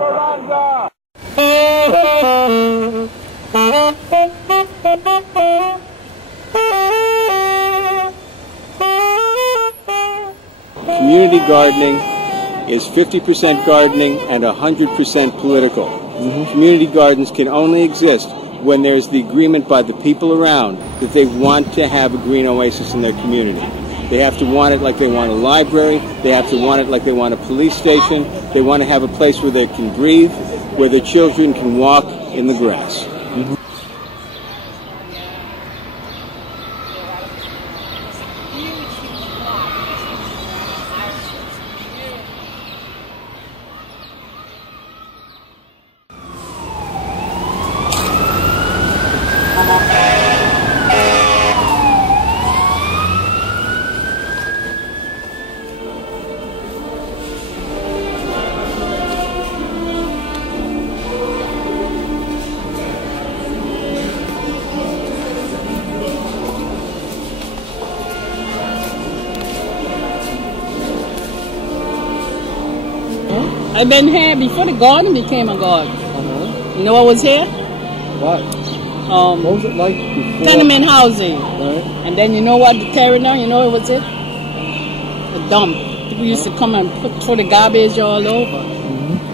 Community gardening is 50% gardening and 100% political. Community gardens can only exist when there's the agreement by the people around that they want to have a green oasis in their community. They have to want it like they want a library. They have to want it like they want a police station. They want to have a place where they can breathe, where their children can walk in the grass. I've been here before the garden became a garden. You know what was here? What? What was it like before? Tenement housing. Right. And then you know what the tearing down, you know what was it? A dump. People used to come and throw the garbage all over.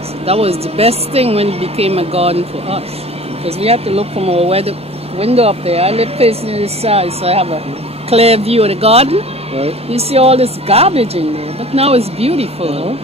So that was the best thing when it became a garden for us. Because we had to look from our window up there. I live facing the side, so I have a clear view of the garden. Right. You see all this garbage in there, but now it's beautiful.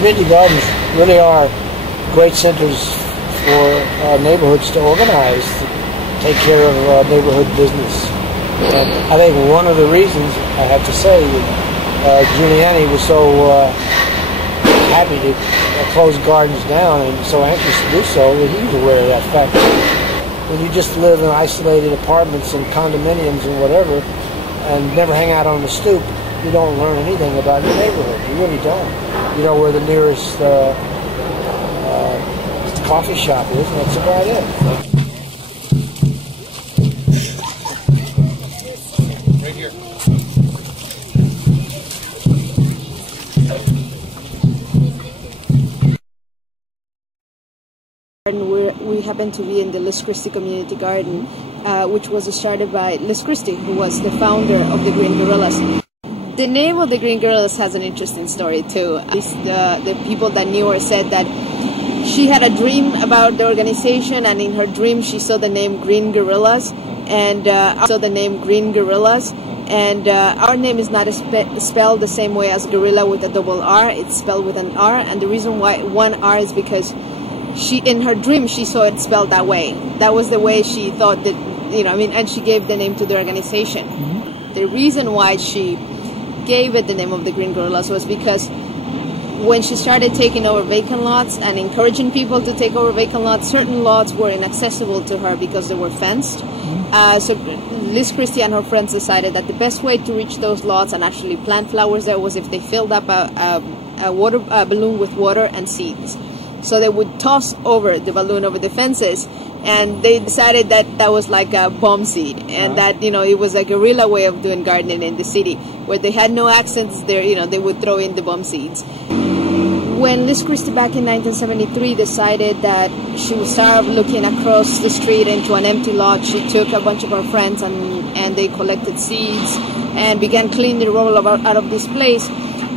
Community gardens really are great centers for neighborhoods to organize, to take care of neighborhood business. I think one of the reasons, I have to say, that Giuliani was so happy to close gardens down and so anxious to do so, that he was aware of that fact. When you just live in isolated apartments and condominiums and whatever, and never hang out on the stoop, you don't learn anything about your neighborhood. You really don't. You know where the nearest coffee shop is, and that's about it. Right here. We happen to be in the Liz Christie Community Garden, which was started by Liz Christie, who was the founder of the Green Guerrillas. The name of the Green Guerrillas has an interesting story too. The people that knew her said that she had a dream about the organization, and in her dream she saw the name Green Guerrillas, and our name is not spelled the same way as gorilla with a double R. It's spelled with an R, and the reason why one R is because in her dream she saw it spelled that way. That was the way she thought that, and she gave the name to the organization. The reason why she gave it the name of the Green Guerrillas was because when she started taking over vacant lots and encouraging people to take over vacant lots, certain lots were inaccessible to her because they were fenced. So Liz Christie and her friends decided that the best way to reach those lots and actually plant flowers there was if they filled up a balloon with water and seeds. So they would toss over the balloon over the fences, and they decided that that was like a bomb seed, and that it was a guerrilla way of doing gardening in the city, where they had no accents there. They would throw in the bomb seeds. When Liz Christie back in 1973 decided that she would start looking across the street into an empty lot, she took a bunch of her friends and they collected seeds and began cleaning the rubble out of this place.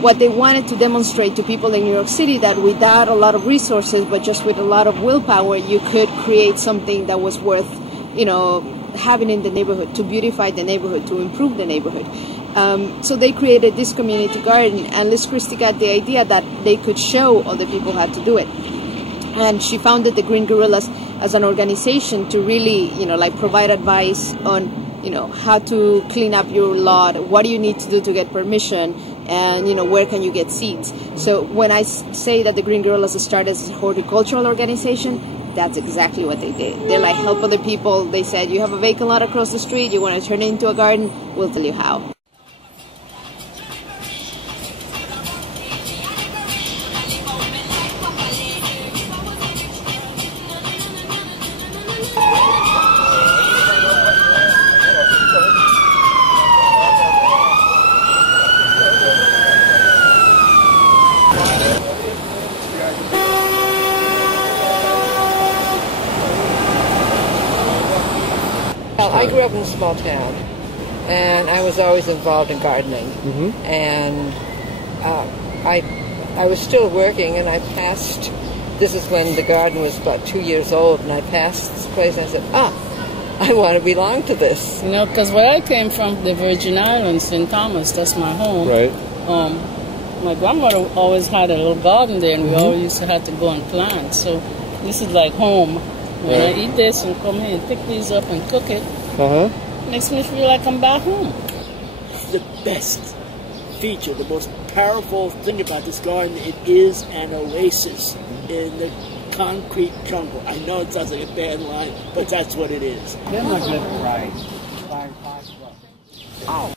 What they wanted to demonstrate to people in New York City, that without a lot of resources, but just with a lot of willpower, you could create something that was worth, having in the neighborhood, to beautify the neighborhood, to improve the neighborhood. So they created this community garden, and Liz Christie got the idea that they could show other people how to do it. And she founded the Green Guerrillas as an organization to really, like provide advice on, how to clean up your lot, what do you need to do to get permission, and, where can you get seeds. So when I say that the Green Guerrillas started as a horticultural organization, that's exactly what they did. They like help other people. They said, you have a vacant lot across the street, you want to turn it into a garden, we'll tell you how. Well, I grew up in a small town, and I was always involved in gardening. And I was still working, and I passed, this is when the garden was about 2 years old, and I passed this place, and I said, I want to belong to this. Because where I came from, the Virgin Islands, St. Thomas, that's my home. Right. My grandmother always had a little garden there, and we always used to have to go and plant. So this is like home. When I eat this and come here and pick these up and cook it, makes me feel like I'm back home. The best feature, the most powerful thing about this garden, it is an oasis in the concrete jungle. I know it sounds like a bad line, but that's what it is. Then I get right. $5. Oh.